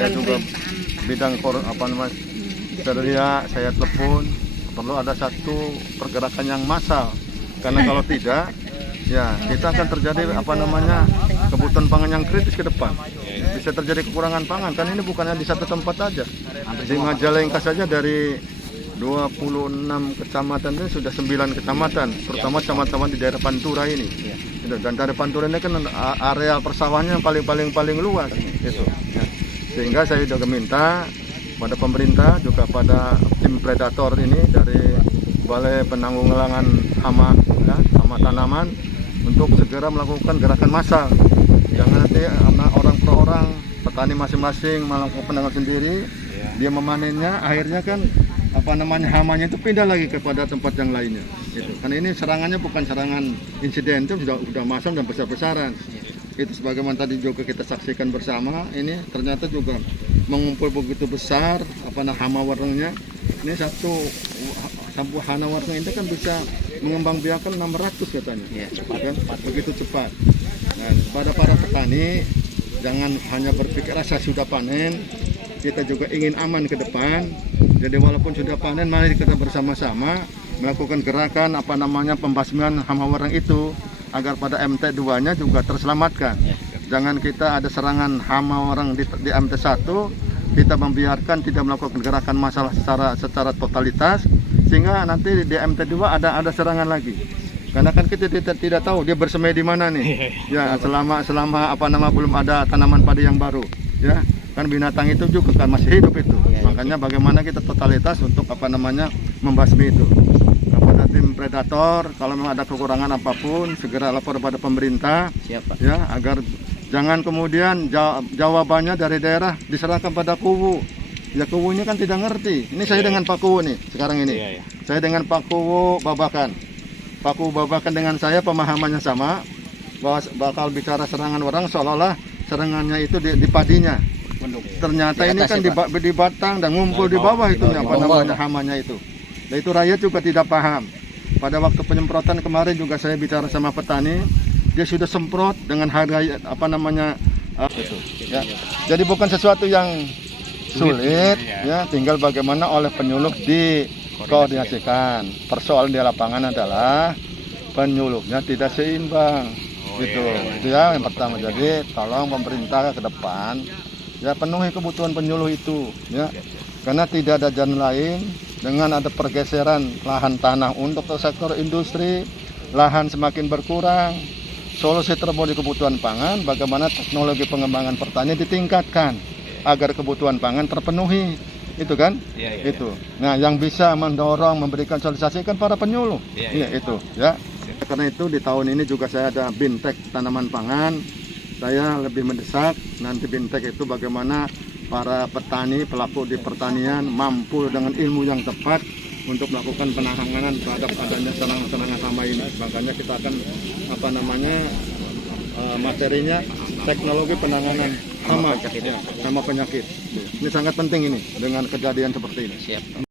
Saya juga bidang apa namanya, saya telepon perlu ada satu pergerakan yang massal, karena kalau tidak ya kita akan terjadi apa namanya kebutuhan pangan yang kritis ke depan. Bisa terjadi kekurangan pangan, kan ini bukannya di satu tempat aja. Di Majalengka saja dari 26 kecamatan ini sudah 9 kecamatan, terutama kecamatan di daerah Pantura ini. Dan daerah Pantura ini kan area persawahannya yang paling luas gitu. Sehingga saya juga minta pada pemerintah, juga pada tim predator ini dari Balai Penanggulangan Hama, Tanaman, untuk segera melakukan gerakan massal. Jangan nanti orang per orang, petani masing-masing melakukan penanganan sendiri, dia memanennya, akhirnya kan apa namanya hamanya itu pindah lagi kepada tempat yang lainnya. Gitu. Karena ini serangannya bukan serangan insiden, itu sudah massal dan besar-besaran. Itu sebagaimana tadi juga kita saksikan bersama, ini ternyata juga mengumpul begitu besar apa namanya hama warnanya. Ini satu hama warna ini kan bisa mengembang biakan 600 katanya. Cepat kan? Begitu cepat. Nah, pada para petani jangan hanya berpikir saya sudah panen, kita juga ingin aman ke depan. Jadi walaupun sudah panen, mari kita bersama-sama melakukan gerakan apa namanya pembasmian hama warang itu, agar pada MT2-nya juga terselamatkan. Jangan kita ada serangan hama warang di MT1, kita membiarkan tidak melakukan gerakan masalah secara totalitas, sehingga nanti di MT2 ada serangan lagi. Karena kan kita tidak tahu dia bersemedi di mana nih. Ya, selama apa nama belum ada tanaman padi yang baru, ya. Kan binatang itu juga kan masih hidup itu. Makanya bagaimana kita totalitas untuk apa namanya membasmi itu. Kepada tim predator, kalau memang ada kekurangan apapun segera lapor pada pemerintah. Siap, Pak. Ya, agar jangan kemudian jawabannya dari daerah diserahkan pada kuwu. Ya kuwunya kan tidak ngerti. Ini saya dengan Pak Kuwu nih sekarang ini. Saya dengan Pak Kuwu Babakan. Pak Kuwu Babakan dengan saya pemahamannya sama, bahwa bakal bicara serangan orang seolah-olah serangannya itu di padinya. Ternyata ini kan di batang dan ngumpul di bawah itu apa namanya hamanya itu. Dan itu rakyat juga tidak paham. Pada waktu penyemprotan kemarin juga saya bicara sama petani, dia sudah semprot dengan harga apa namanya itu. Ya. Jadi bukan sesuatu yang sulit, ya, tinggal bagaimana oleh penyuluh dikoordinasikan. Persoalan di lapangan adalah penyuluhnya tidak seimbang, gitu. Itu ya yang pertama. Jadi tolong pemerintah ke depan ya penuhi kebutuhan penyuluh itu, ya, karena tidak ada jalan lain. Dengan ada pergeseran lahan tanah untuk sektor industri, lahan semakin berkurang. Solusi terbaik kebutuhan pangan, bagaimana teknologi pengembangan pertanian ditingkatkan agar kebutuhan pangan terpenuhi, itu kan? Itu. Nah, yang bisa mendorong, memberikan sosialisasi kan para penyuluh. Itu, ya. Karena itu di tahun ini juga saya ada bintek tanaman pangan. Saya lebih mendesak nanti bintek itu bagaimana para petani, pelaku di pertanian mampu dengan ilmu yang tepat untuk melakukan penanganan terhadap adanya serangan hama ini. Makanya kita akan apa namanya materinya teknologi penanganan hama penyakit. Ini sangat penting ini dengan kejadian seperti ini. Siap.